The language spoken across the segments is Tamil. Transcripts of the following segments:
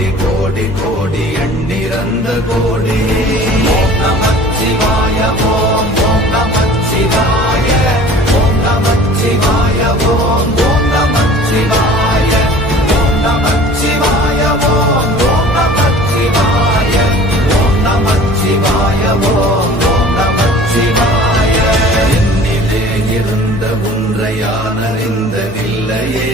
கோடி கோடி கோடி எண்ணிறந்த கோடி. ஓம் நமச்சிவாய ஓம் ஓம் நமச்சிவாய ஓம் நமச்சிவாய ஓம் ஓம் நமச்சிவாய ஓம் நமச்சிவாய ஓம் ஓம் நமச்சிவாய ஓம் நமச்சிவாய ஓம் ஓம் நமச்சிவாய. என்னிலே இருந்த ஒன்றை யான் அறிந்ததில்லையே,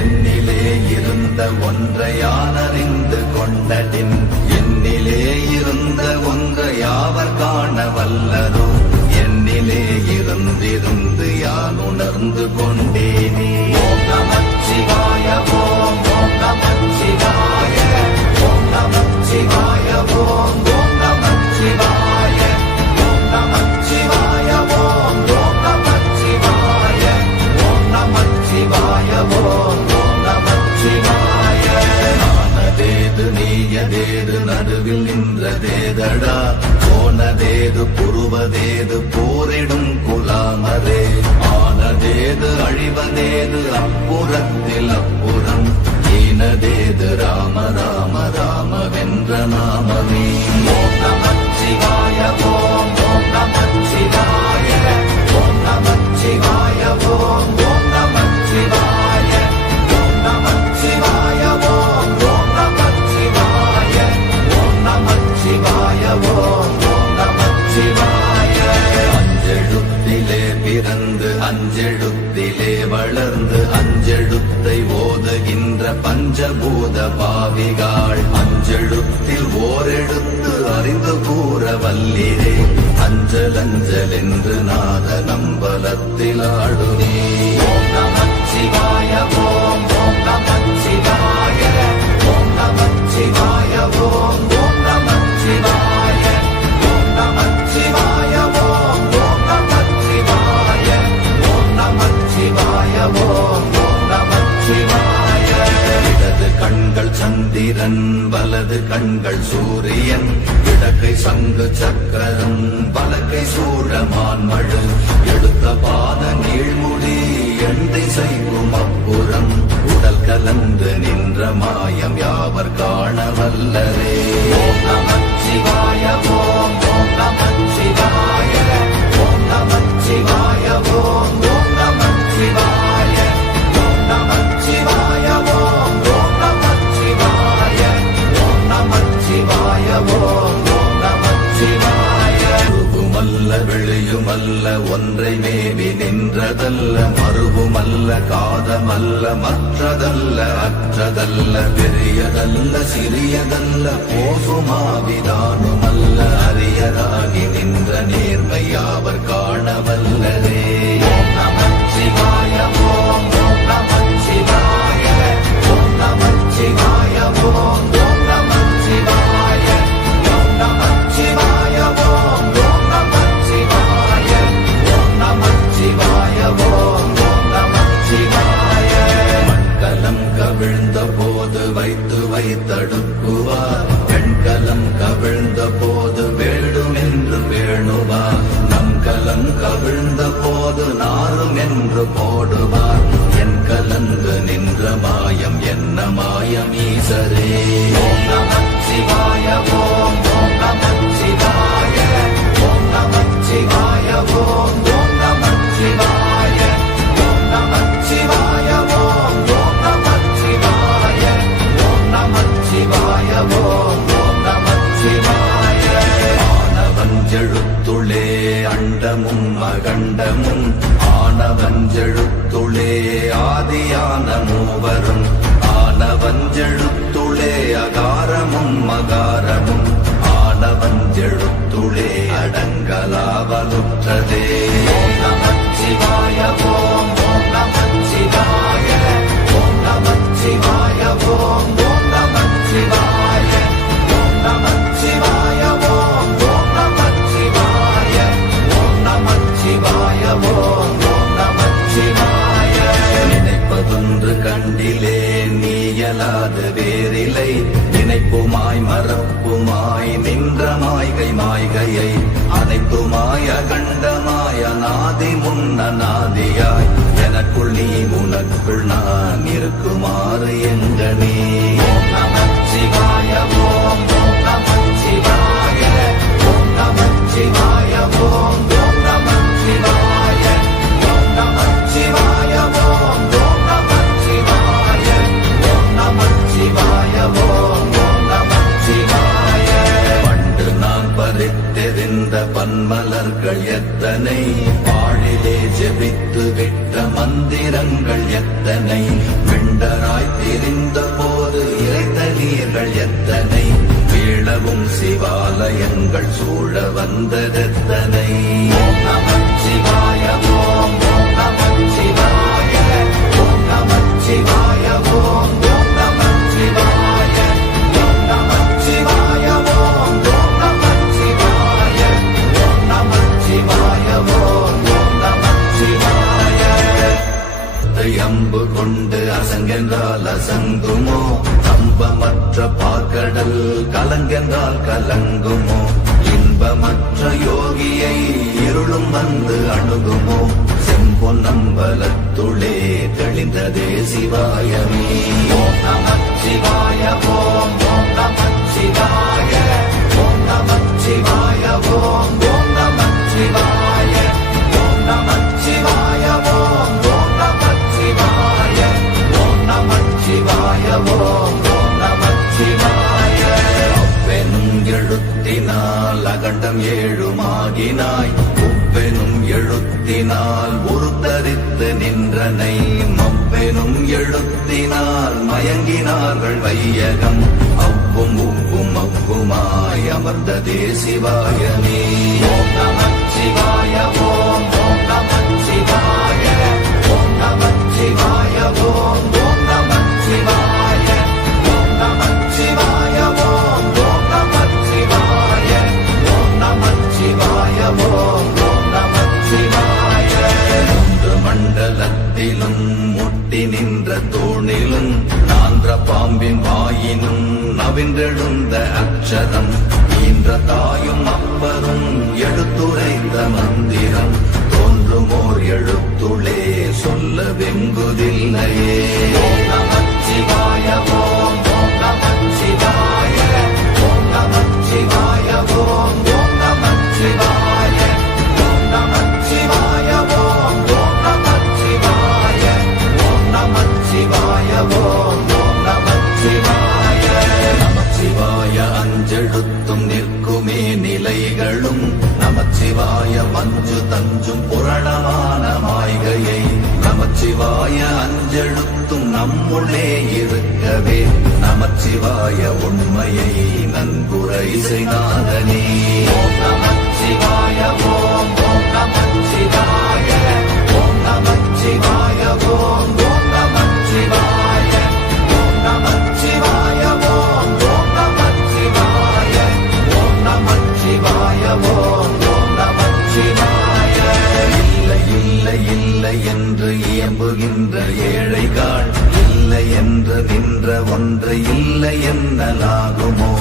என்னிலே இருந்த ஒன்றை யான் அறிந்து கொண்டடின், என்னிலே இருந்த ஒன்றை யாவர் காண வல்லரோ, என்னிலே இருந்திருந்து யான் உணர்ந்து கொண்டேனே. ஓம் நமச்சிவாய ஓம் ஓம் நமச்சிவாய ஓம் நமச்சிவாய ஓம் ஓம் நமச்சிவாய ஓம் நமச்சிவாய ஓம் ஓம் நமச்சிவாய ஓம் நமச்சிவாய ஓம் ஓம் நமச்சிவாய. நானதேது நீயதேது நடுவில் நின்றதேதடா, போனதேது புருவதேது போரிடும் குலாமரே, ஆனதேது அழிவதேது அப்புறத்தில் அப்புறம், ஈனதேது ராம ராம ராம வென்ற நாமமே. ஓம் நமச்சிவாய ஓம் ஓம் நமச்சிவாய ஓம் நமச்சிவாய ஓம் ஓம் நமச்சிவாய ஓம் நமச்சிவாய ஓம் ஓம் நமச்சிவாய ஓம் நமச்சிவாய ஓம் ஓம் நமச்சிவாய. அஞ்செழுத்திலே பிறந்து அஞ்செழுத்திலே வளர்ந்து அஞ்செழுத்தை ஓதுகின்ற பஞ்சபூத பாவிகாள், அஞ்செழுத்தில் ஓரெழுத்து அறிந்து கூற வல்லிரே, அஞ்சல் அஞ்சல் என்று நாத நம்பலத்தில் ஆடுனே. ஓம் நமச்சிவாய ஓம் ஓம் நமச்சிவாய ஓம் நமச்சிவாய ஓம் ஓம் நமச்சிவாய ஓம் நமச்சிவாய ஓம் ஓம் நமச்சிவாய ஓம் நமச்சிவாய ஓம் ஓம் நமச்சிவாய. இடது கண்கள் சந்திரன் வலது கண்கள் சூரியன், இடக்கை சங்கு சக்கரம் வலக்கை சூழமான் மழு, எடுத்த பாத நீழ்முடி எண்டை செய்யும் அப்புறம், உடல் கலந்து நின்ற மாயம் யாவர் காண வல்லரே. ஓம் நமச்சிவாய ஓம் ஓம் நமச்சிவாய ஓம் நமச்சிவாய ஓம் ஓம் நமச்சிவாய ஓம் நமச்சிவாய ஓம் ஓம் நமச்சிவாய ஓம் நமச்சிவாய ஓம் ஓம் நமச்சிவாய. உருவுமல்ல வெளியுமல்ல ஒன்றை மேவி நின்றதல்ல, மறுவுமல்ல காதமல்ல மற்றதல்ல அற்றதல்ல, பெரியதல்ல சிறியதல்ல போசுமாவிதானுமல்ல, அரியராகி நின்ற நேர்மை யாவர் காண வல்லரே. ஓம் நமச்சிவாய ஓம் ஓம் நமச்சிவாய ஓம் நமச்சிவாய ஓம் ஓம் நமச்சிவாய ஓம் நமச்சிவாய ஓம் ஓம் நமச்சிவாய ஓம் நமச்சிவாய ஓம் ஓம் நமச்சிவாய. மண்கலம் கவிழ்ந்த போது வைத்து வைத்தடுக்குவார், பெண்கலம் கவிழ்ந்த போது வேடும் என்று வேணுவார், நம் கலம் கவிழ்ந்த போது நாரும் என்று போடுவார், என் கலந்து நின்ற மாயம் என்ன மாயம் ஈசரே. ஓம் நமச்சிவாய ஓம் ஓம் நமச்சிவாய ஓம் நமச்சிவாய ஓம் ஓம் நமச்சிவாய ஓம் நமச்சிவாய ஓம் ஓம் நமச்சிவாய ஓம் நமச்சிவாய ஓம் ஓம் நமச்சிவாய. ஆனவஞ்செழுத்துளே அண்டமும் அகண்டமும், ஆனவஞ்செழுத்துளே ஆதியான மூவரும், ஆனவஞ்செழுத்துளே அகாரமும் அகாரமும், ஆனவஞ்செழுத்துளே அடங்கலாவலுற்றதே. ஓம் நமச்சிவாய ஓம் ஓம் நமச்சிவாய ஓம் நமச்சிவாய ஓம் ஓம் நமச்சிவாய ஓம் நமச்சிவாய ஓம் ஓம் நமச்சிவாய ஓம் நமச்சிவாய ஓம் ஓம் நமச்சிவாய. நினைப்பதொன்று கண்டிலே நீயலாது வேறிலை, நினைப்புமாய் மறப்புமாய் நின்ற மாய்கை மாய்கையை, அனைத்துமாய் அகண்டமாய் அநாதி முன்னநாதியாய், எனக்குள் நீ உனக்குள் நான் இருக்குமாறு எங்கனே. ஓம் நமச்சிவாய எழுந்த போது இறைத்த நீர்கள் எத்தனை, வீழவும் சிவாலயங்கள் சூழ வந்ததெத்தனை. ஓம் நமச்சிவாய ஓம் ஓம் நமச்சிவாய ஓம் நமச்சிவாய ஓம் ஓம் நமச்சிவாய ஓம் நமச்சிவாய ஓம் ஓம் நமச்சிவாய ஓம் நமச்சிவாய ஓம் ஓம் நமச்சிவாய. அம்பு கொண்டு அசங்கென்றால் அசங்குமோ, கம்பமற்ற பார்க்கடல் கலங்கென்றால் கலங்குமோ, இன்பமற்ற யோகியை இருளும் வந்து அணுகுமோ, செம்பொன்னம்பலத்துளே தெளிந்ததே சிவாயமே. ஓம் நமச்சிவாய ஓம் ஓம் நமச்சிவாய ஓம் நமச்சிவாய ஓம் ஓம் நமச்சிவாய ஓம் நமச்சிவாய ஓம் ஓம் நமச்சிவாய ஓம் நமச்சிவாய ஓம் ஓம் நமச்சிவாய. அப்பெனும் எழுத்தினால் அகண்டம் ஏழுமாகினாய், உப்பெனும் எழுத்தினால் உருத்தரித்து நின்றனை, மப்பெனும் எழுத்தினால் மயங்கினார்கள் வையகம், அவ்வும் உவ்வும் அவ்வுமாய் அமர்ந்ததே சிவாயமே. ஓம் நமச்சிவாய ஓம் ஓம் நமச்சிவாய ஓம் நமச்சிவாய ஓம் ஓம் நமச்சிவாய ஓம் நமச்சிவாய ஓம் ஓம் நமச்சிவாய ஓம் நமச்சிவாய ஓம் ஓம் நமச்சிவாய. மூன்று மண்டலத்திலும் முட்டி நின்ற தூணிலும் நான்ற பாம்பின் வாயினும் நவின்றெழுந்த அக்ஷரம், ஈன்ற தாயும் அப்பரும் எடுத்துரைத்த மந்திரம், தோன்றுமோர் எழுத்துளே சொல்ல வெங்குதில்லையே. ஓம் நமச்சிவாய ஓம் ஓம் நமச்சிவாய ஓம் நமச்சிவாய ஓம் ஓம் நமச்சிவாய ஓம் நமச்சிவாய ஓம் ஓம் நமச்சிவாய ஓம் நமச்சிவாய ஓம் ஓம் நமச்சிவாய. நமச்சிவாய அஞ்செழுத்தும் நிற்குமே நிலைகளும், நமச்சிவாய மஞ்சு தஞ்சும் புரணமான மாய்கையை, நமச்சிவாய அஞ்செழுத்தும் நம்முள்ளே இருக்கவே, நமச்சிவாய உண்மையை நன்குரை செய்தாதனே. ஓம் நமச்சிவாய ஓம் ஓம் நமச்சிவாய ஓம் நமச்சிவாய ஓம் ஓம் நமச்சிவாய ஓம் நமச்சிவாய ஓம் ஓம் நமச்சிவாய ஓம் நமச்சிவாய ஓம் ஓம் நமச்சிவாய. இல்லை இல்லை இல்லை என்று இயம்புகின்ற ஏழைகாள், இல்லை என்று நின்ற ஒன்று இல்லை என்னலாகுமோ,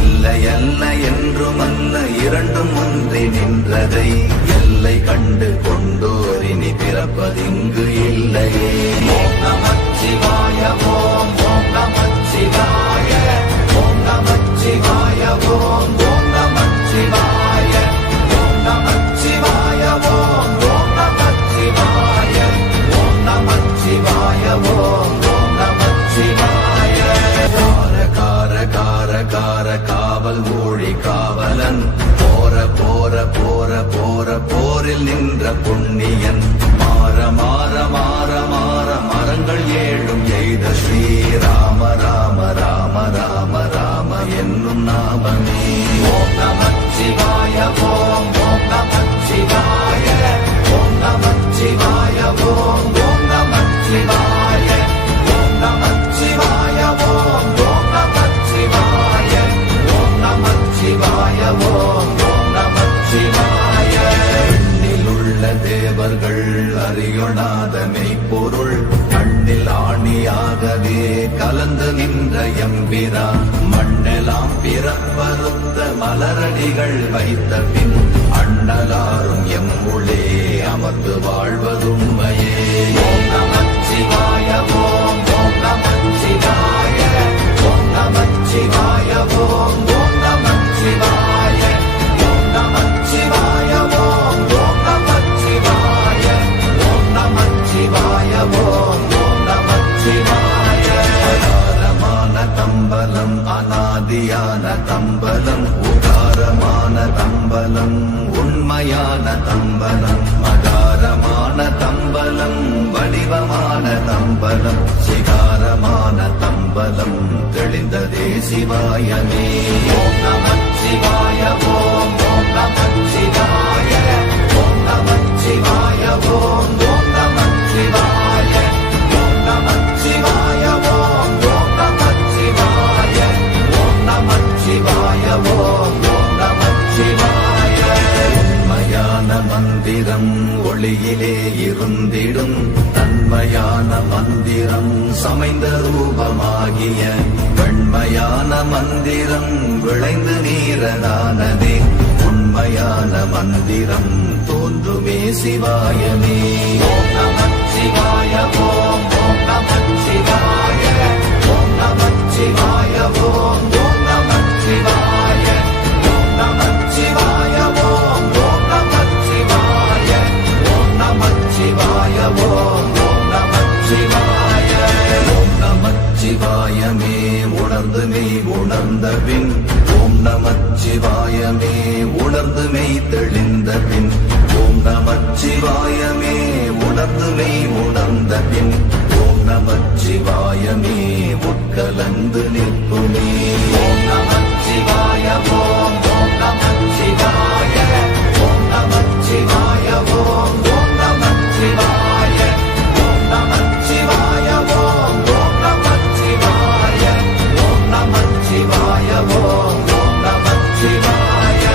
இல்லை அல்ல என்றுமல்ல இரண்டும் ஒன்றி நின்றதை, எல்லை கண்டு கொண்டோரினி பிறப்பதிங்கு இல்லையே. ஓம் நமச்சிவாய ஓம் ஓம் நமச்சிவாய ஓம் நமச்சிவாய ஓம் ஓம் நமச்சிவாய ஓம் நமச்சிவாய ஓம் ஓம் நமச்சிவாய ஓம் நமச்சிவாய ஓம் ஓம் நமச்சிவாய. கார கார கார கார காவல் ஊழி காவலன், போர போர போர போர போரில் நின்ற புண்ணியன், மாற மாற மாற மாற மரங்கள் ஏழும் எய்த ஸ்ரீராம ராம ராம ராம ராம என்னும் நாமமே. ஓம் நமச்சிவாய ஓம் ஓம் நமச்சிவாய ஓம் நமச்சிவாய ஓம் ஓம் நமச்சிவாய ஓம் நமச்சிவாய ஓம் ஓம் நமச்சிவாய ஓம் நமச்சிவாய ஓம் ஓம் நமச்சிவாய. எண்ணிலுள்ள தேவர்கள் அறியொணாத மெய்ப்பொருள், கண்ணில் ஆணியாகவே கலந்து நின்ற எம்பிரா, மண்ணெல்லாம் பிறப்பறுத்த மலரடிகள் வைத்த பின், அண்ணலாரும் எம்முளே அமர்ந்து வாழ்வதுண்மையே. ஓம் நமச்சிவாய ஓம் ஓம் நமச்சிவாய ஓம் நமச்சிவாய ஓம் ஓம் நமச்சிவாய ஓம் நமச்சிவாய ஓம் ஓம் நமச்சிவாய ஓம் நமச்சிவாய ஓம் ஓம் நமச்சிவாய. அகாரமான தம்பலம் அநாதியான தம்பலம், உகாரமான தம்பலம் உண்மையான தம்பலம், மகாரமான தம்பலம் வடிவமான தம்பலம், சிகாரமான தம்பலம் அம்பலம் தெளிந்ததே சிவாயமே. ஓம் நமச்சிவாய ஓம் ஓம் நமச்சிவாய ஓம் நமச்சிவாய ஓம் ஓம் நமச்சிவாய ஓம் நமச்சிவாய ஓம் ஓம் நமச்சிவாய ஓம் நமச்சிவாய ஓம் ஓம் நமச்சிவாய. உண்மையான மந்திரம் ஒளியிலே இருந்திடும், தன்மையான மந்திரம் சமைந்த ரூபமாகிய, வெண்மையான மந்திரம் விளைந்து நீரதானதே, உண்மையான மந்திரம் தோன்றுமே சிவாயமே. ஓம் நமச்சிவாய ஓம் ஓம் நமச்சிவாய ஓம் நமச்சிவாய ஓம் ஓம் நமச்சிவாய ஓம் நமச்சிவாய ஓம் ஓம் நமச்சிவாய ஓம் நமச்சிவாய ஓம் ஓம் நமச்சிவாய. ஓம் நமச்சிவாயமே உணர்ந்து மெய் உணர்ந்த பின், ஓம் நமச்சிவாயமே உணர்ந்து மெய் தெளிந்த பின், ஓம் நமச்சிவாயமே உணர்ந்து மெய் உணர்ந்த பின், ஓம் நமச்சிவாயமே உட்கலந்து நிற்குமே. ஓம் நமச்சிவாய ஓம் ஓம் நமச்சிவாய ஓம் நமச்சிவாய ஓம் ஓம் நமச்சிவாய ஓம் நமச்சிவாய ஓம் ஓம் நமச்சிவாய ஓம் நமச்சிவாய ஓம் ஓம் நமச்சிவாய.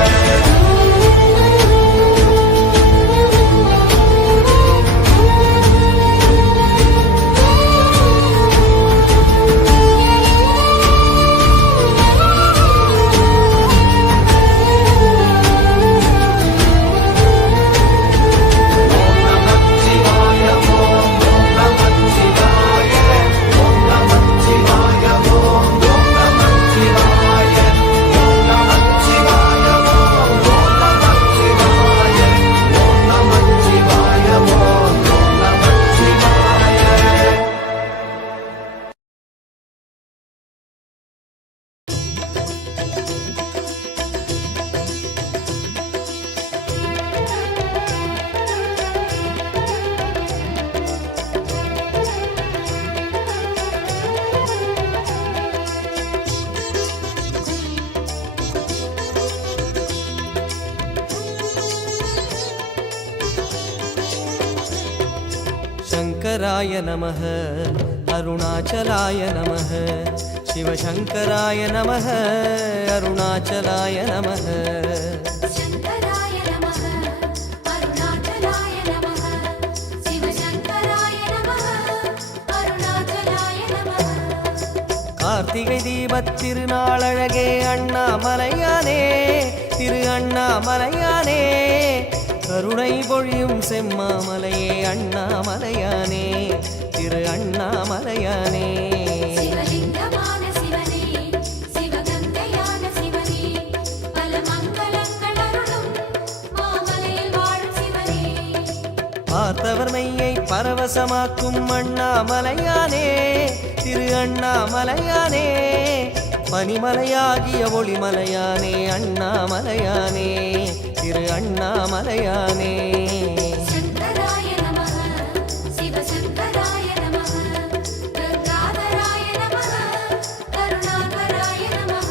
शङ्कराय नमः, अरुणाचलाय नमः, शिवशङ्कराय नमः, अरुणाचलाय नमः. शङ्कराय नमः, अरुणाचलाय नमः, शिवशङ्कराय नमः, अरुणाचलाय नमः. கார்த்திகை தீபத் திருநாளழகே அண்ணாமலையானே, திரு அண்ணாமலையானே, கருணை பொழியும் செம்மாமலையே அண்ணாமலையானே, திரு அண்ணாமலையானே. சிவலிங்கமான சிவனே, சிவகங்கையான சிவனே, பல மங்களங்கள் அருளும் மாமலையில் வாழும் சிவனே. பார்த்தவர் மெய்யை பரவசமாக்கும் அண்ணாமலையானே, திரு அண்ணாமலையானே, பனிமலையாகிய ஒளிமலையானே அண்ணாமலையானே, திரு அண்ணாமலையானே. शङ्कराय नमः, शिवशङ्कराय नमः, गङ्गाधराय नमः, करुणाकराय नमः.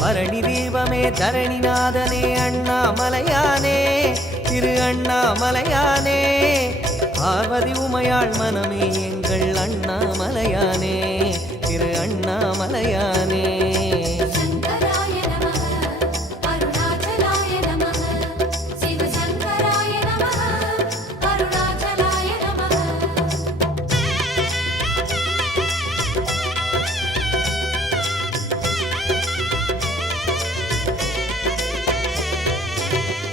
பரணி தீபமே தரணிநாதனே அண்ணாமலையானே, திரு அண்ணாமலையானே, பார்வதி உமையாள் மனமே எங்கள் அண்ணாமலையானே, திரு அண்ணாமலையானே. शङ्कराय नमः, अरुणाचलाय नमः, शिवशङ्कराय नमः, अरुणाचलाय नमः.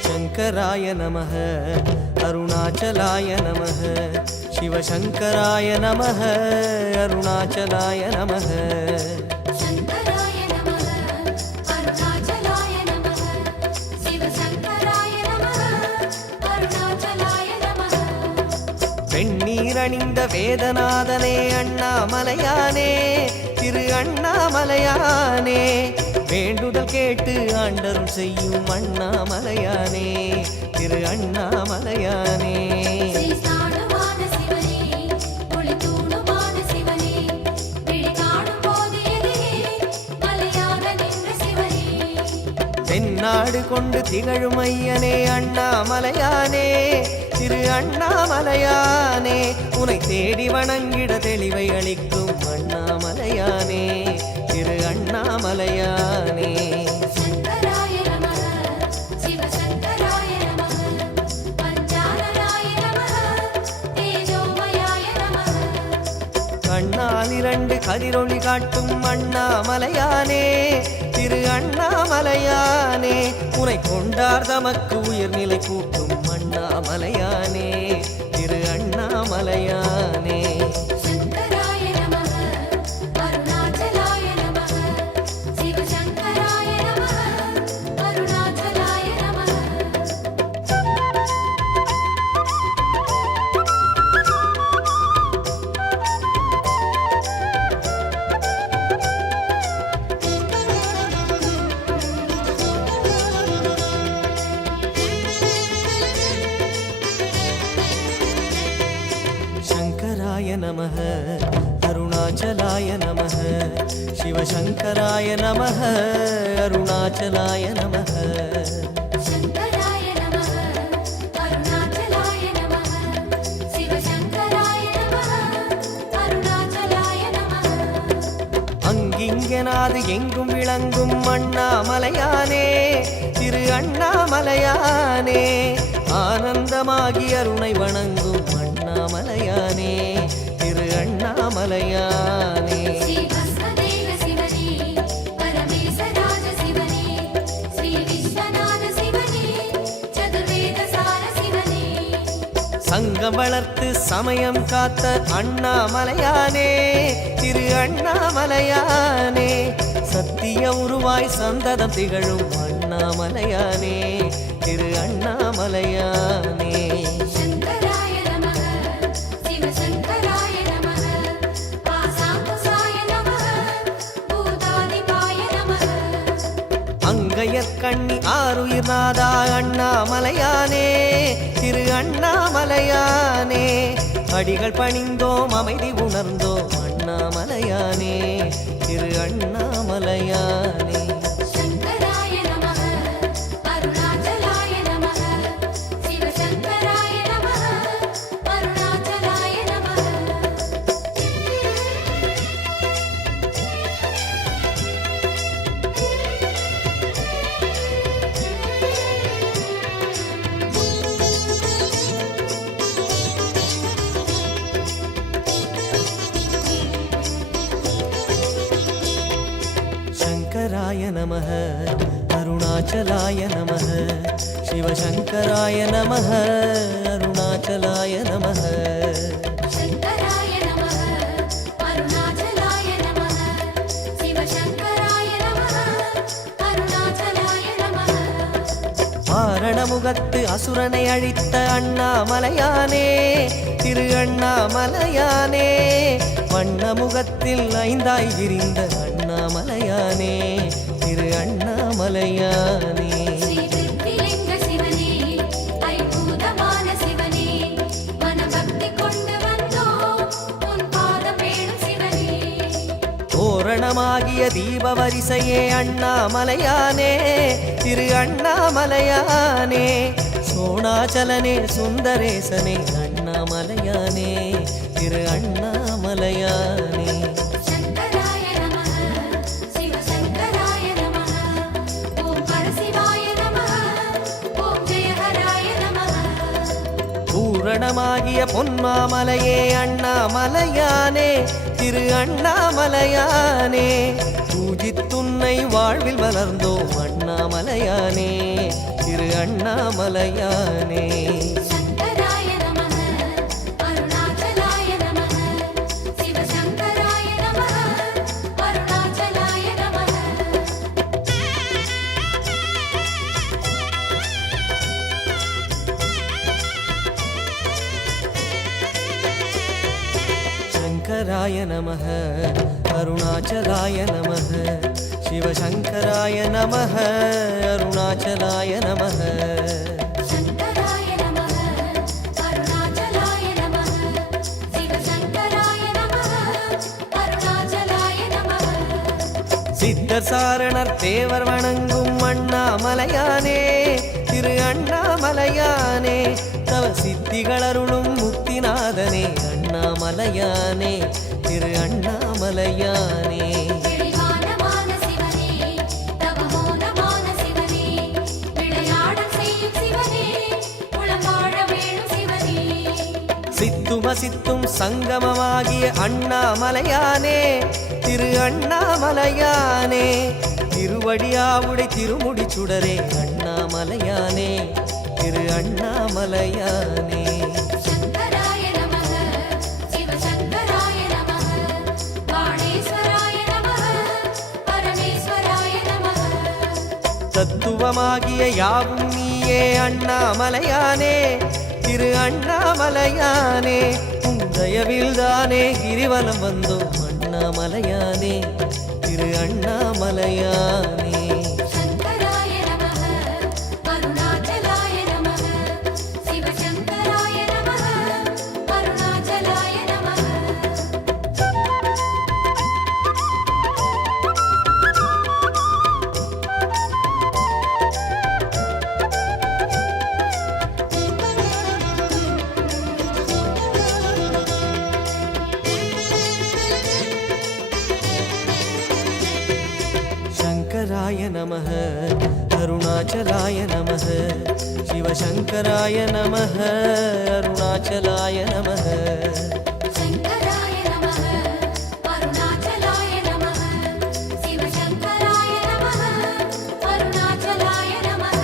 शङ्कराय नमः, अरुणाचलाय नमः, शिवशङ्कराय नमः, अरुणाचलाय नमः. शङ्कराय नमः, अरुणाचलाय नमः, शिवशङ्कराय नमः, अरुणाचलाय नमः. வெண்ணீரணிந்த வேதநாதனே அண்ணாமலையானே, திரு அண்ணாமலையானே, வேண்டுதல் கேட்டு ஆண்டரும் செய்யும் அண்ணாமலையானே, திரு அண்ணாமலையானே. ஸ்ரீஸ்தானுமான சிவனே, ஒளித்தூணுமான சிவனே, விழிகா தென்னாடு கொண்டு திகழும் ஐயனே அண்ணாமலையானே திரு அண்ணாமலையானே உனை தேடி வணங்கிட தெளிவை அளிக்கும் அண்ணாமலையானே திரு அண்ணாமலையானே சங்கராய நமः சிவசங்கராய நமः பஞ்சானனாய நமः தேஜோமயாய நமः கண்ணால் இரண்டு கதிரொளி காட்டும் அண்ணாமலையானே திரு அண்ணாமலையானே உனை கொண்டார் தமக்கு உயர்நிலை கூட்டும் அண்ணாமலையானே திரு அண்ணாமலையானே சங்கராய நமः அருணாச்சலாய நமः சிவசங்கராய நமः அருணாச்சலாய நமः शङ्कराय नमः अरुणाचलाय नमः शिवशङ्कराय नमः अरुणाचलाय नमः சங்கராய நமः அருணாச்சலாய நமः சிவசங்கராய நமः அருணாச்சலாய நமः அங்கிங்கனாது எங்கும் விளங்கும் அண்ணாமலையானே திரு அண்ணாமலையானே ஆனந்தமாகி அருணை வணங்கும் அண்ணாமலையானே திரு அண்ணாமலையானே ஸ்ரீ பஸ்மதேவ சிவனே பரமேசராஜ சிவனே ஸ்ரீ விஸ்வநாத சிவனே சதுர்வேத சார சிவனே சங்கம் வளர்த்து சமயம் காத்த அண்ணாமலையானே திரு அண்ணாமலையானே சத்திய உருவாய் சந்ததம் திகழும் அண்ணாமலையானே திரு அண்ணாமலையானே சங்கராய நமः சிவசங்கராய நமः பாசாங்குசாய நமः பூதாதிபாய நமः அங்கையற்கண்ணி ஆருயிர் நாதா அண்ணாமலையானே திரு அண்ணாமலையானே அடிகள் பணிந்தோம் அமைதி உணர்ந்தோம் அண்ணாமலையானே திரு அண்ணாமலையானே சங்கராய நமः அருணாச்சலாய நமः சிவசங்கராய நமः அருணாச்சலாய நமः शङ्कराय नमः अरुणाचलाय नमः शिवशङ्कराय नमः अरुणाचलाय नमः சங்கராய நமः அருணாச்சலாய நமः சிவசங்கராய நமः அருணாச்சலாய நமः ஆரணமுகத்து அசுரனை அழித்த அண்ணாமலையானே திரு அண்ணாமலையானே வண்ணமுகத்தில் ஐந்தாய் விரிந்த அண்ணாமலையானே திரு அண்ணாமலையானே ஸ்ரீ விருத்திலிங்க சிவனே ஐம்பூதமான சிவனே மனபக்தி கொண்டு வந்தோம் உன் பாதம் வேணும் சிவனே தோரணமாகிய தீப வரிசையே அண்ணாமலையானே திரு அண்ணாமலையானே சோணாச்சலனே சுந்தரேசனே அண்ணாமலையானே திரு அண்ணாமலையானே சங்கராய நமः சிவசங்கராய நமः ஓம் பரசிவாய நமः ஓம் ஜெயஹராய நமः பூரணமாகிய பொன்மாமலையே அண்ணாமலையானே திரு அண்ணாமலையானே பூஜித்துன்னை வாழ்வில் வளர்ந்தோம் அண்ணாமலையானே திரு அண்ணாமலையானே சங்கராய நமः அருணாச்சலாய நமः சிவசங்கராய நமः அருணாச்சலாய நமः शङ्कराय नमः अरुणाचलाय नमः शिवशङ्कराय नमः अरुणाचलाय नमः சங்கராய நமः அருணாச்சலாய நமः சிவசங்கராய நமः அருணாச்சலாய நமः சித்தர் சாரணர் தேவர் வணங்கும் அண்ணாமலையானே திரு அண்ணாமலையானே தவ சித்திகளருளும் முக்திநாதனே அண்ணாமலையானே திரு அண்ணாமலையானே தெளிவானமான சிவனே தவமோனமான சிவனே விளையாடல் செய்யும் சிவனே உளவாழ வேணும் சிவனே சித்தும சித்தும் சங்கமமாகிய அண்ணாமலையானே திரு அண்ணாமலையானே திருவடியாவுடை திருமுடி சுடரே அண்ணாமலையானே திரு அண்ணாமலையானே சங்கராய நமः சிவசங்கராய நமः பாணேஸ்வராய நமः பரமேஸ்வராய நமः தத்துவமாகிய யாவும் நீயே அண்ணாமலையானே திரு அண்ணாமலையானே தயவில்தானே கிரிவலம் வந்தோம் அண்ணாமலையானே திரு அண்ணாமலையானே சங்கராய நமः அருணாச்சலாய நமः சிவசங்கராய நமः அருணாச்சலாய நமः शङ्कराय नमः अरुणाचलाय नमः शिवशङ्कराय नमः अरुणाचलाय नमः சங்கராய நமः அருணாச்சலாய நமः சிவசங்கராய நமः அருணாச்சலாய நமः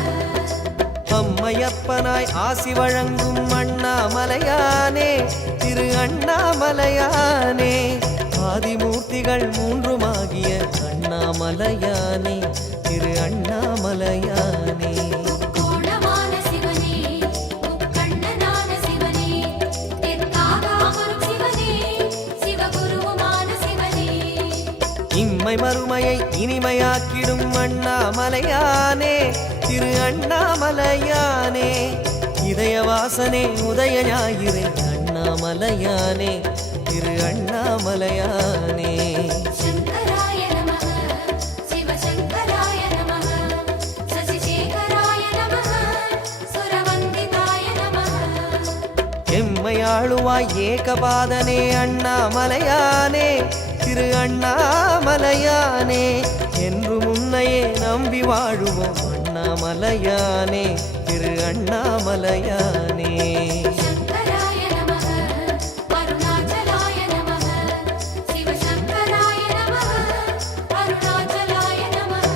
அம்மையப்பனாய் ஆசி வழங்கும் அண்ணாமலையானே திரு அண்ணாமலையானே ஆதிமூர்த்திகள் மூன்றுமாகிய அண்ணாமலையானே திரு அண்ணாமலையானே கோணமான சிவனே முக்கண்ணனான சிவனே தெற்காக அமரும் சிவனே சிவகுருவுமான சிவனே இம்மை மறுமையை இனிமையாக்கிடும் அண்ணாமலையானே திரு அண்ணாமலையானே இதயவாசனே உதய ஞாயிறே அண்ணாமலையானே திரு அண்ணாமலையானே சங்கராய நமः சிவசங்கராய நமः சசிசேகராய நமः சுரவந்திதாய நமः எம்மையாளுவாய் ஏகபாதனே அண்ணாமலையானே திரு அண்ணாமலையானே என்று முன்னையே நம்பி வாழுவோம் அண்ணாமலையானே திரு அண்ணாமலையானே சங்கராய நமः அருணாச்சலாய நமः சிவசங்கராய நமः அருணாச்சலாய நமः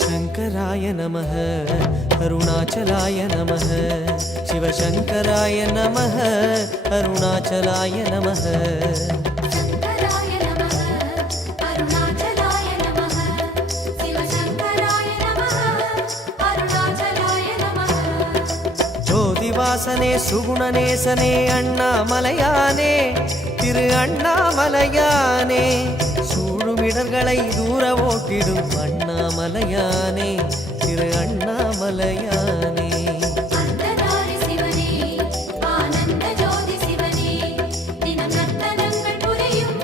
शङ्कराय नमः अरुणाचलाय नमः शिवशङ्कराय नमः अरुणाचलाय नमः சங்கராய நமः அருணாச்சலாய நமः சிவசங்கராய நமः அருணாச்சலாய நமः ஜோதிவாசனே சுகுணநேசனே அண்ணாமலையானே திரு அண்ணாமலையானே சூழுமிடர்களை தூர ஓட்டிடும் அண்ணாமலையானே திரு அண்ணாமலையானே அந்தனாரி சிவனே ஆனந்த ஜோதி சிவனே தினம் நர்த்தனங்கள் புரியும்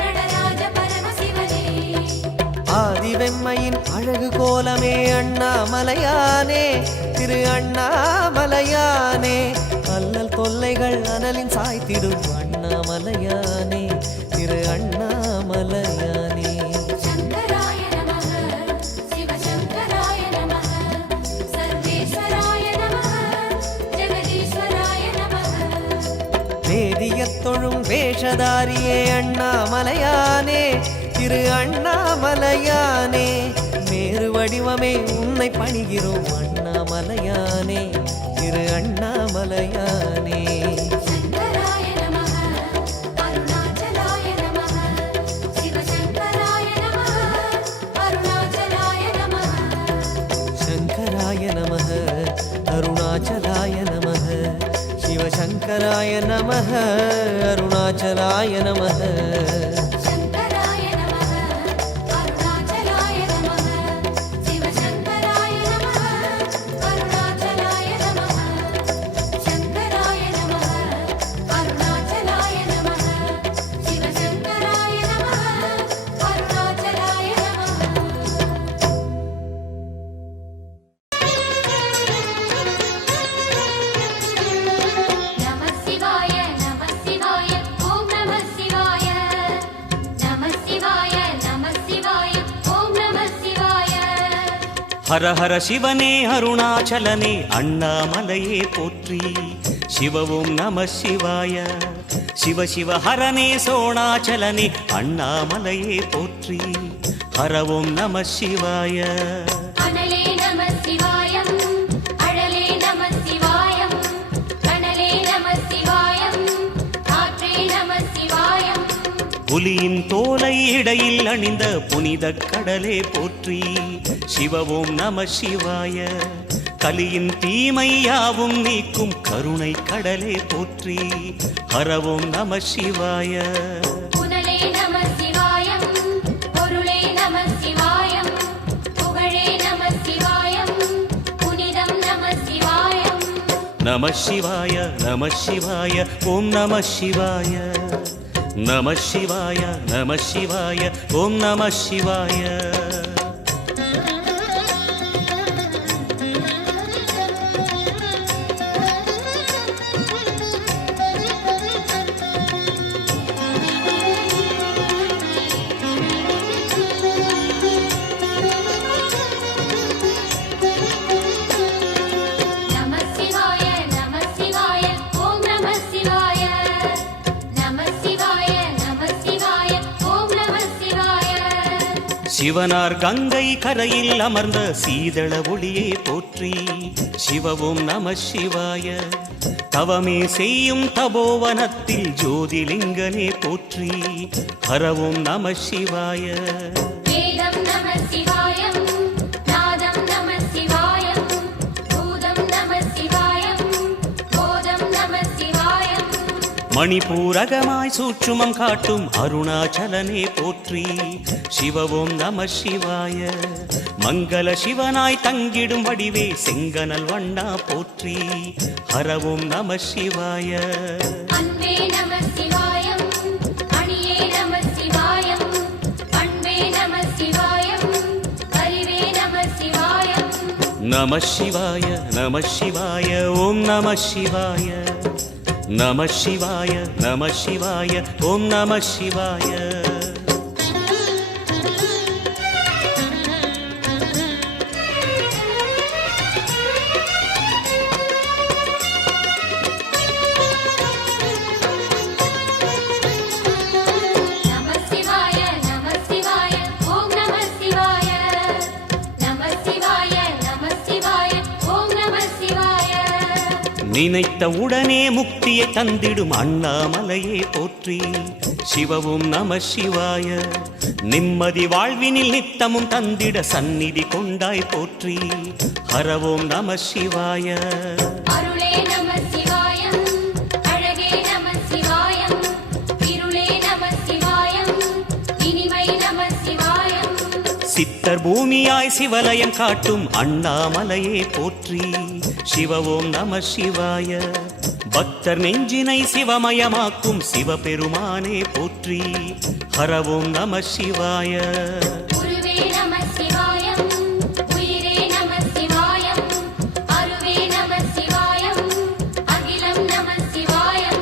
நடராஜ பரமசிவனே ஆதிவெம்மையின் அழகு கோலமே அண்ணாமலையானே திரு அண்ணாமலையானே அல்லல் தொல்லைகள் அனலின் சாய்த்திடும் அண்ணாமலையானே திரு அண்ணாமலையானே சங்கராய நமः சிவசங்கராய நமः சர்வேஸ்வராய நமः ஜெகதீஸ்வராய நமः வேதியத் தொழும் வேஷதாரியே அண்ணாமலையானே திரு அண்ணாமலையானே மேரு வடிவமே உன்னை பணிகிறோம் அண்ணாமலையானே திரு அண்ணாமலையானே சங்கராய நமः அருணாச்சலாய நமः சிவசங்கராய நமः அருணாச்சலாய நமः शङ्कराय नमः अरुणाचलाय नमः शिवशङ्कराय नमः நமः அருணாச்சலாய நமः சங்கராய நமः அருணாச்சலாய நமः சிவசங்கராய நமः அருணாச்சலாய நமः சங்கராய நமः அருணாச்சலாய நமः சிவசங்கராய நமः அருணாச்சலாய நமः சிவாய ஓம் நம சிவாய நம சிவாய ஓம் நம சிவாய ஹர ஹர சிவனே அருணாச்சலனே அண்ணாமலையே போற்றி சிவ ஓம் நம சிவாய சிவ சிவ ஹரனே சோணாச்சலனே அண்ணாமலையே போற்றி ஹர ஓம் நம சிவாய அனலே நம சிவாயம் அழலே நம சிவாயம் கனலே நம சிவாயம் காற்றே நம சிவாயம் புலியின் தோலை இடையில் அணிந்த புனித கடலே போற்றி சிவ ஓம் நம சிவாய கலியின் தீமையாவும் நீக்கும் கருணை கடலே போற்றி ஹர ஓம் நம சிவாய புனலே நம சிவாயம் பொருளே நம சிவாயம் புகழே நம சிவாயம் புனிதம் நம சிவாயம் நம சிவாய ஓம் நம சிவாய நம சிவாய ஓம் நம சிவாய நம சிவாய ஓம் நம சிவாய நம சிவாய ஓம் நம சிவாய சிவனார் கங்கை கரையில் அமர்ந்த சீதள ஒளியே போற்றி சிவ ஓம் நம சிவாய தவமே செய்யும் தபோவனத்தில் ஜோதிலிங்கனே போற்றி ஹர ஓம் நம சிவாய வேதம் நம சிவாயம் நாதம் நம சிவாயம் பூதம் நம சிவாயம் போதம் நம சிவாயம் மணிபூரகமாய் சூட்சுமம் காட்டும் அருணாச்சலனே போற்றி சிவ ஓம் நம சிவாய மங்கள சிவனாய் தங்கிடும் வடிவே செங்கனல் வண்ணா போற்றி ஹர ஓம் நம சிவாய அன்பே நம சிவாயம் அணியே நம சிவாயம் அன்பே நம சிவாயம் அறிவே நம சிவாயம் நம சிவாய ஓம் நம சிவாய நம சிவாய ஓம் நம சிவாய நம சிவாய ஓம் நம சிவாய நம சிவாய ஓம் நம சிவாய நினைத்த உடனே முக்தியை தந்திடும் அண்ணாமலையே போற்றி சிவ ஓம் நம சிவாய நிம்மதி வாழ்வினில் நித்தமும் தந்திட சந்நிதி கொண்டாய் போற்றி ஹர ஓம் நம சிவாய அருளே நம சிவாயம் அழகே நம சிவாயம் இருளே நம சிவாயம் இனிமை நம சிவாயம் சித்தர் பூமியாய் சிவலயம் காட்டும் அண்ணாமலையே போற்றி சிவ ஓம் நம சிவாய பக்தர் நெஞ்சினை சிவமயமாக்கும் சிவபெருமானே போற்றி ஹர ஓம் நம சிவாய குருவே நம சிவாயம் உயிரே நம சிவாயம் அருவே நம சிவாயம் அகிலம் நம சிவாயம்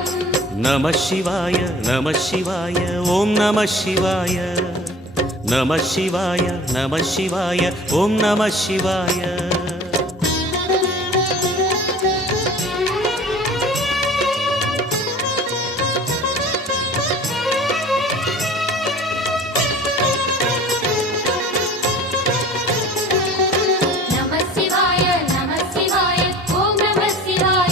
நம சிவாய ஓம் நம சிவாய நம சிவாய ஓம் நம சிவாய நம சிவாய ஓம் நம சிவாய நம சிவாய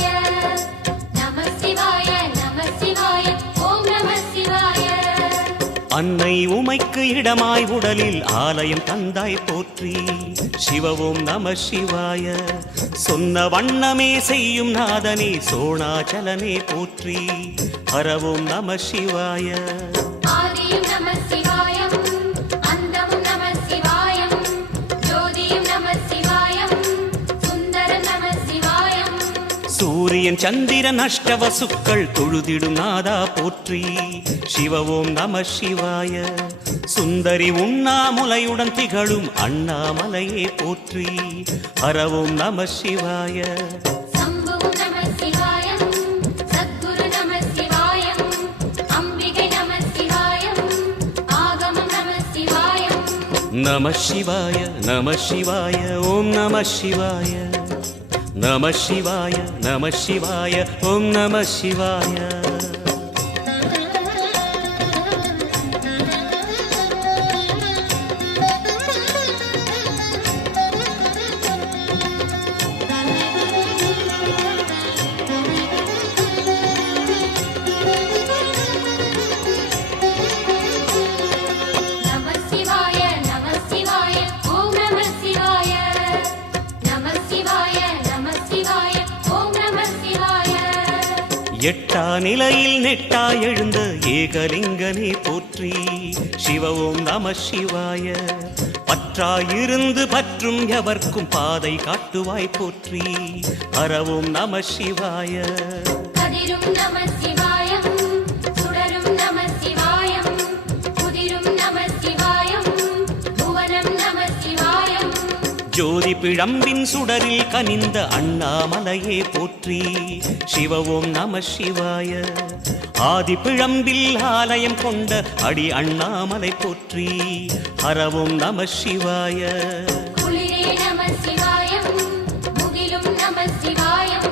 ஓம் நம சிவாய அன்னை உமைக்கு இடமாய் உடலில் ஆலயம் தந்தாய் போற்றி. சிவவோம் நம சிவாய. சொன்ன வண்ணமே செய்யும் நாதனே சோணாச்சலனே போற்றி. ஹரவோம் நம சிவாய. ஆதியும் நம சிவாயம், அந்தமும் நம சிவாயம், ஜோதியும் நம சிவாயம், சுந்தரம் நம சிவாயம். சூரியன் சந்திரன் அஷ்டவசுக்கள் தொழுதிடும் நாதா போற்றி. சிவவோம் நம சிவாய. சுந்தரி உண்ணாமுலையுடன் திகழும் அண்ணாமலையே போற்றி. ஹரவோம் நம சிவாய. சம்புவும் நம சிவாயம், சத்குரு நம சிவாயம், அம்பிகை நம சிவாயம், ஆகமம் நம சிவாயம். நம சிவாய நம சிவாய ஓம் நம சிவாய. நம சிவாய நம சிவாய ஓம் நம சிவாய. நம சிவாய நம சிவாய ஓம் நம சிவாய. நம சிவாய நம சிவாய ஓம் நம சிவாய. எட்டா நிலையில் நெட்டா எழுந்த ஏகலிங்கனே போற்றி. சிவவோம் நம சிவாய. பற்றாயிருந்து பற்றும் எவர்க்கும் பாதை காட்டுவாய் போற்றி. ஹரவோம் நம சிவாய. கதிரும் நம சிவாயம், சுடரும் நம சிவாயம், குதிரும் நம சிவாயம், புவனம் நம சிவாயம். ஜோதி பிழம்பின் சுடரில் கனிந்த அண்ணாமலையே போற்றி. சிவவோம் நம சிவாய. ஆதி பிழம்பில் ஆலயம் கொண்ட அடி அண்ணாமலை போற்றி. ஹரவோம் நம சிவாய. குளிரே நம சிவாயம், முகிலும் நம சிவாயம்,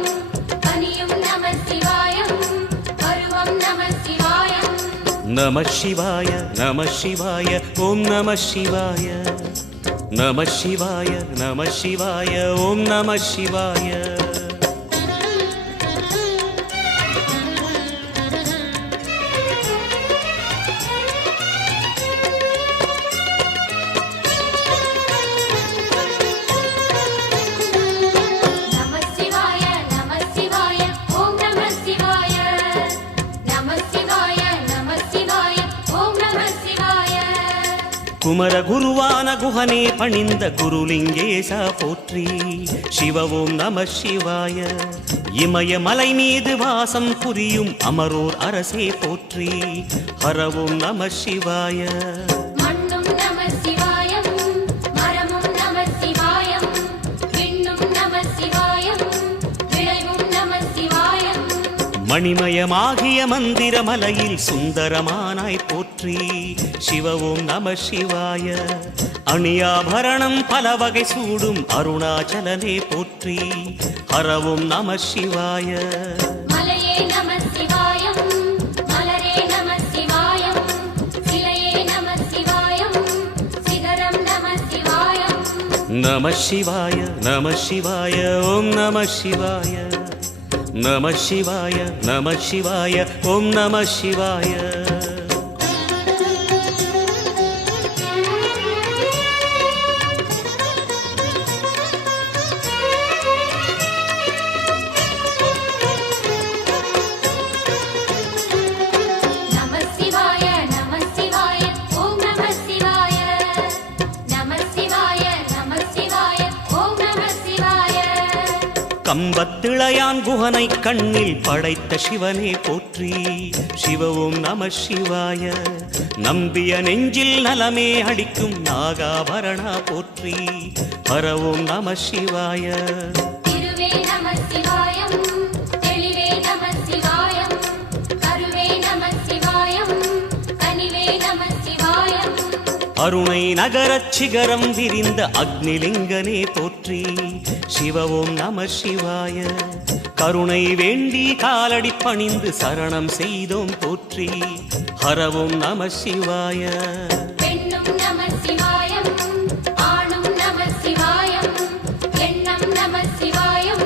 பனியும் நம சிவாயம், பருவம் நம சிவாயம். நம சிவாய நம சிவாய ஓம் நம சிவாய. நம சிவாய நம சிவாய ஓம் நம சிவாய. நம சிவாய நம சிவாய ஓம் நம சிவாய. நம சிவாய நம சிவாய ஓம் நம சிவாய. குமர குருவான குஹனே பணிந்த குருலிங்கேசா போற்றி. சிவவோம் நம சிவாய. இமய மலை மீது வாசம் புரியும் அமரோர் அரசே போற்றி. ஹரவோம் நம சிவாய. மண்ணும் நம சிவாயம், மரமும் நம சிவாயம், விண்ணும் நம சிவாயம், விளைவும் நம சிவாயம். மணிமயமாகிய மந்திர மலையில் சுந்தரமானாய் போற்றி. சிவவோம் நம சிவாய. அணியாபரணம் பல வகை சூடும் அருணாச்சலனே போற்றி. ஹரவோம் நம சிவாய. மலையே நம சிவாயம், மலரே நம சிவாயம், சிலையே நம சிவாயம், சிகரம் நம சிவாயம். நம சிவாய நம சிவாய ஓம் நம சிவாய. நம சிவாய நம சிவாய ஓம் நம சிவாய. நம சிவாய நம சிவாய ஓம் நம சிவாய. நம சிவாய நம சிவாய ஓம் நம சிவாய. கம்பத்திளையான் குஹனை கண்ணில் படைத்த சிவனே போற்றி. சிவவோம் நம சிவாய. நம்பிய நெஞ்சில் நலமே அளிக்கும் நாகாபரணா போற்றி. ஹரவோம் நம சிவாய. திருவே நம சிவாயம், தெளிவே நம சிவாயம், கருவே நம சிவாயம், கனிவே நம சிவாயம். அருணை நகரச் சிகரம் விரிந்த அக்னிலிங்கனே போற்றி. சிவவோம் நம சிவாய. கருணை வேண்டி காலடி பணிந்து சரணம் செய்தோம் போற்றி. ஹரவோம் நம சிவாய. பெண்ணும் நம சிவாயம், ஆணும் நம சிவாயம், எண்ணம் நம சிவாயம்,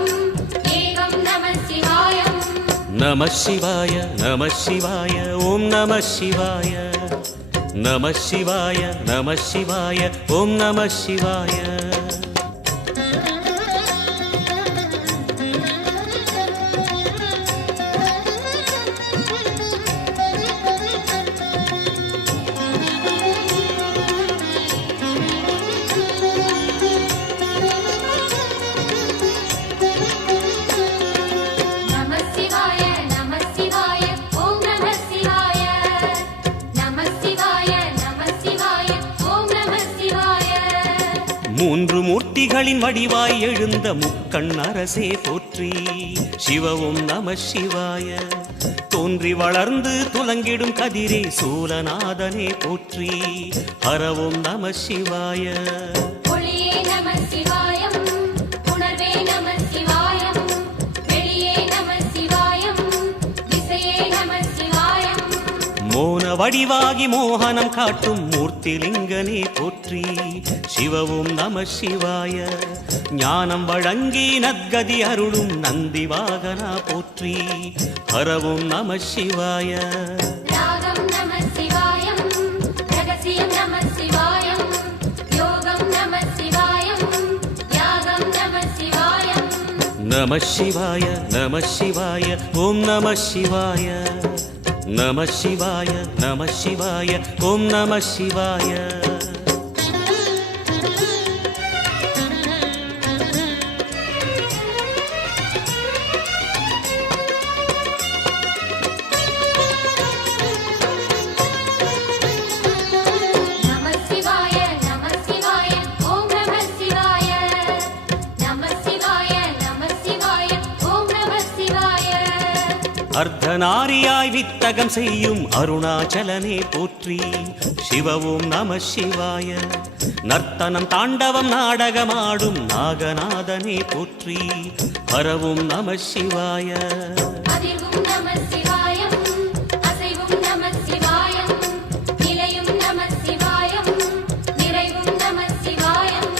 ஏகம் நம சிவாயம். நம சிவாய நம சிவாய ஓம் நம சிவாய. நம சிவாய நம சிவாய ஓம் நம சிவாய. நம சிவாய நம சிவாய ஓம் நம சிவாய. நம சிவாய நம சிவாய ஓம் நம சிவாய. மூன்று மூர்த்திகளின் வடிவாய் எழுந்த முக்கண் அரசே போற்றி. சிவவும் நம சிவாய. தோன்றி வளர்ந்து துலங்கிடும் கதிரே சூலநாதனே போற்றி. ஹரவும் நம சிவாய. ஒளியே நம சிவாயம், உணர்வே நம சிவாயம், வெளியே நம சிவாயம், திசையே நம சிவாயம். மோன வடிவாகி மோகனம் காட்டும் மூர்த்திலிங்கனே போற்றி. சிவவும் நம சிவாய. ஞானம் வழங்கி நற்கதி அருளும் நந்தி வாகனா போற்றி. ஹரவும் நம சிவாய. ராகம் நம சிவாயம், ரகசியம் நம சிவாயம், யோகம் நம சிவாயம், யாகம் நம சிவாயம். நம சிவாய நம சிவாய ஓம் நம சிவாய. நம சிவாய நம சிவாய ஓம் நம சிவாய. நம சிவாய நம சிவாய ஓம் நம சிவாய. நம சிவாய நம சிவாய ஓம் நம சிவாய. அர்த்தநாரியாய் வித்தகம் செய்யும் அருணாச்சலனே போற்றி. சிவவும் நம சிவாய. நர்த்தனம் தாண்டவம் நாடகமாடும் நாகநாதனே போற்றி. ஹரவும் நம சிவாய. அதிர்வும் நம சிவாயம், அசைவும் நம சிவாயம், நிலையும் நம சிவாயம், நிறைவும் நம சிவாயம்.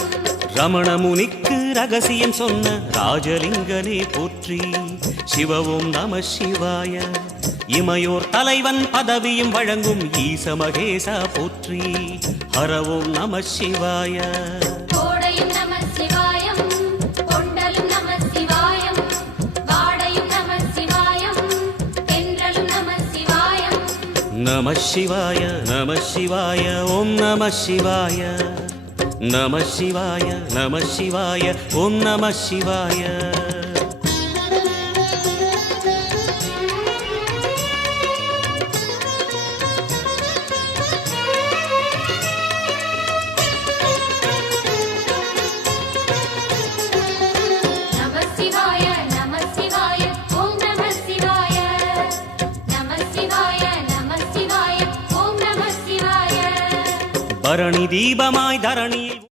ரமண முனிக்கு ரகசியம் சொன்ன ராஜலிங்கனே போற்றி. சிவவும் நம சிவாய. இமையோர் தலைவன் பதவியும் வழங்கும் ஈச மகேசா போற்றி. ஹரவும் நம சிவாய. கோடையும் நம சிவாயம், கொண்டலும் நம சிவாயம், வாடையும் நம சிவாயம், தென்றலும் நம சிவாயம். நம சிவாய நம சிவாய ஓம் நம சிவாய. நம சிவாய நம சிவாய ஓம் நம சிவாய. நம சிவாய நம சிவாய ஓம் நம சிவாய. நம சிவாய நம சிவாய ஓம் நம சிவாய. பரணி தீபமாய் தரணியில்